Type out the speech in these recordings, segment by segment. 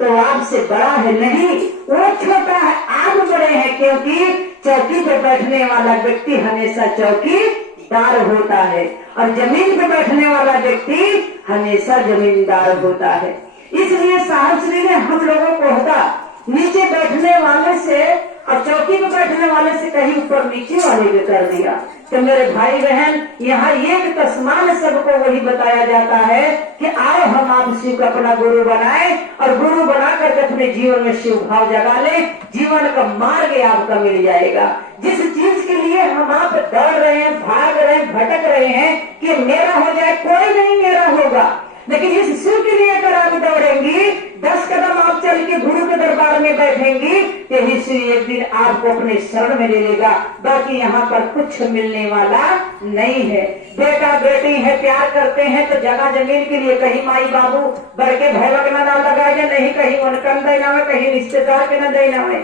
तो आपसे बड़ा है, नहीं वो छोटा है, आप बड़े हैं। क्योंकि चौकी पर बैठने वाला व्यक्ति हमेशा चौकीदार होता है और जमीन पर बैठने वाला व्यक्ति हमेशा जमींदार होता है। इसलिए साहब श्री ने हम लोगों को होता नीचे बैठने वाले से और चौकी पर बैठने वाले से कहीं ऊपर नीचे वाले भी कर दिया। तो मेरे भाई बहन, यहाँ एक तस्मान सबको वही बताया जाता है कि आओ हम आप शिव को अपना गुरु बनाए और गुरु बना करके अपने जीवन में शिव भाव जगा ले। जीवन का मार्ग आपका मिल जाएगा। जिस चीज के लिए हम आप दौड़ रहे हैं, भाग रहे हैं, भटक रहे हैं कि मेरा हो जाए, कोई नहीं मेरा होगा। लेकिन इस शिव के लिए अगर आप दौड़ेंगी, 10 कदम आप चल के गुरु के दरबार में बैठेंगी, तो ही शिव एक दिन आपको अपने शरण में ले लेगा। बाकी यहाँ पर कुछ मिलने वाला नहीं है। बेटा बेटी है, प्यार करते हैं तो जगह जमीन के लिए कहीं माई बाबू बढ़ के भैरव न लगाएगा, नहीं कहीं उनकन देना में, कहीं रिश्तेदार के न देना में।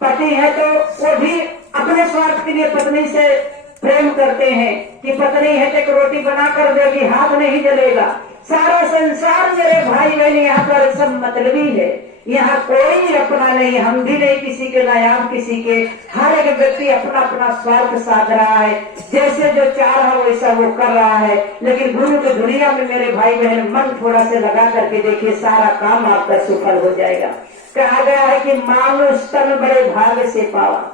पति है तो वो भी अपने स्वार्थ के लिए पत्नी से प्रेम करते हैं कि पत्नी है तो एक रोटी बना कर देगी, हाथ नहीं जलेगा। सारा संसार मेरे भाई बहन यहाँ पर सब मतलबी है। यहाँ कोई अपना नहीं, हम भी नहीं किसी के, ना आप किसी के। हर एक व्यक्ति अपना अपना स्वार्थ साध रहा है, जैसे जो चाह रहा है वैसा वो कर रहा है। लेकिन गुरु की दुनिया में मेरे भाई बहन मन थोड़ा से लगा करके देखिए, सारा काम आपका सफल हो जाएगा। कहा गया है कि मानुष तन बड़े भाग्य से पावा।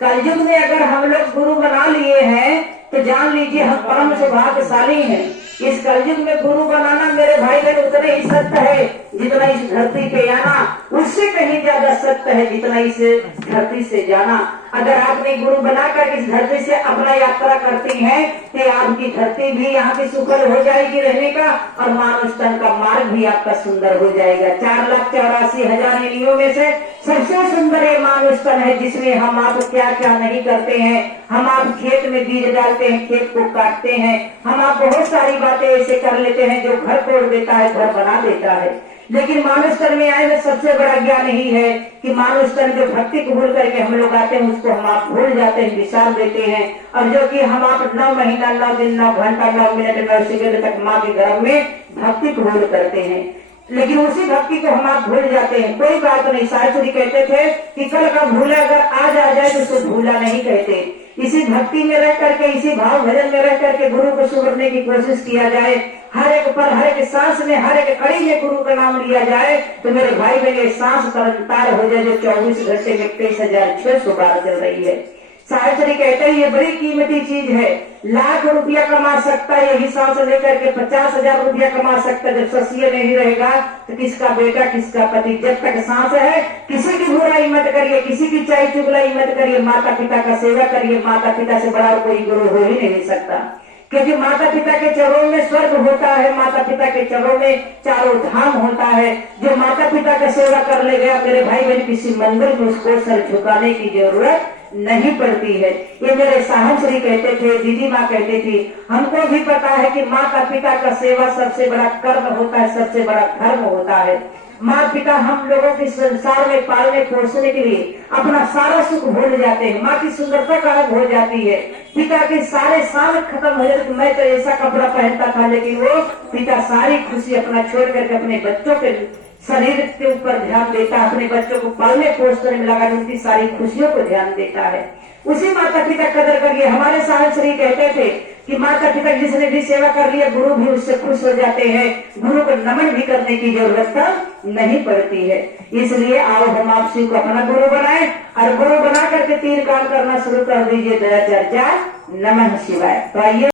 कलयुग में अगर हम लोग गुरु बना लिए हैं तो जान लीजिए हम परम सौभाग्यशाली हैं। इस कलयुग में गुरु बनाना मेरे भाई बहन उतना ही सत्य है जितना इस धरती पे आना, उससे कहीं ज्यादा सत्य है जितना इस धरती से जाना। अगर आपने गुरु बनाकर इस धरती से अपना यात्रा करती हैं तो आपकी धरती भी यहाँ की सुखद हो जाएगी रहने का, और मानुष तन का मार्ग भी आपका सुंदर हो जाएगा। 4,84,000 योनियों में से सबसे सुंदर ये मानुष तन है, जिसमें हम आप क्या क्या नहीं करते हैं। हम आप खेत में बीज डालते हैं, खेत को काटते हैं, हम आप बहुत सारी बातें ऐसे कर लेते हैं जो घर तोड़ देता है, घर बना देता है। लेकिन मानुष तन में आए में सबसे बड़ा ज्ञान यही है कि मानुष तन जो भक्ति को भूल करके हम लोग आते हैं, उसको हम आप भूल जाते हैं, विसार देते हैं। और जो कि हम आप 9 महीना, 9 दिन, 9 घंटा, 9 मिनट, 9 सेकंड तक माँ के गर्भ में भक्ति को भूल करते हैं, लेकिन उसी भक्ति को हम आप भूल जाते हैं। कोई बात नहीं, शास्त्री कहते थे कि कल का भूला अगर आज आ जाए तो उसको भूला नहीं कहते। इसी भक्ति में रह करके, इसी भाव भजन में रह करके गुरु को सुमरने की कोशिश किया जाए। हर एक पर, हर एक सांस में, हर एक कड़ी में गुरु का नाम लिया जाए तो मेरे भाई बहन सांस तरनतार हो जाए, जो 24 घंटे में 23,600 बार चल रही है। शास्त्री कहते हैं ये बड़ी कीमती चीज है। लाख रुपया कमा सकता है यही सांस लेकर के, 50,000 रुपया कमा सकता है। जब ससिए नहीं रहेगा तो किसका बेटा, किसका पति। जब तक सांस है किसी की बुराई मत करिए, किसी की चाय चुगलाई मत करिए, माता पिता का सेवा करिए। माता पिता से बड़ा कोई गुरु हो ही नहीं सकता, क्योंकि माता पिता के चरणों में स्वर्ग होता है, माता पिता के चरणों में चारों धाम होता है। जो माता पिता का सेवा कर ले गया मेरे भाई बहन, किसी मंदिर में उसको सर झुकाने की जरूरत नहीं पड़ती है। ये मेरे साहब श्री कहते थे, दीदी माँ कहती थी। हमको भी पता है कि माता पिता का सेवा सबसे बड़ा कर्म होता है, सबसे बड़ा धर्म होता है। माँ पिता हम लोगों के संसार में पालने पोषने के लिए अपना सारा सुख भूल जाते हैं। माँ की सुंदरता गायब हो जाती है, पिता के सारे साल खत्म हो जाते। मैं तो ऐसा कपड़ा पहनता था, लेकिन वो पिता सारी खुशी अपना छोड़ करके अपने बच्चों के शरीर के ऊपर ध्यान देता, अपने बच्चों को पालने पोषने में लगा, उनकी सारी खुशियों को ध्यान देता है। उसी माता पिता कदर करिए। हमारे साहब श्री कहते थे कि माता पिता जिसने भी सेवा कर लिया, गुरु भी उससे खुश हो जाते हैं, गुरु को नमन भी करने की जरूरत नहीं पड़ती है। इसलिए आओ हम आप शिव को अपना गुरु बनाए और गुरु बना करके 3 काम करना शुरू कर दीजिए। दया चर्चा, नमः शिवाय। तो आइए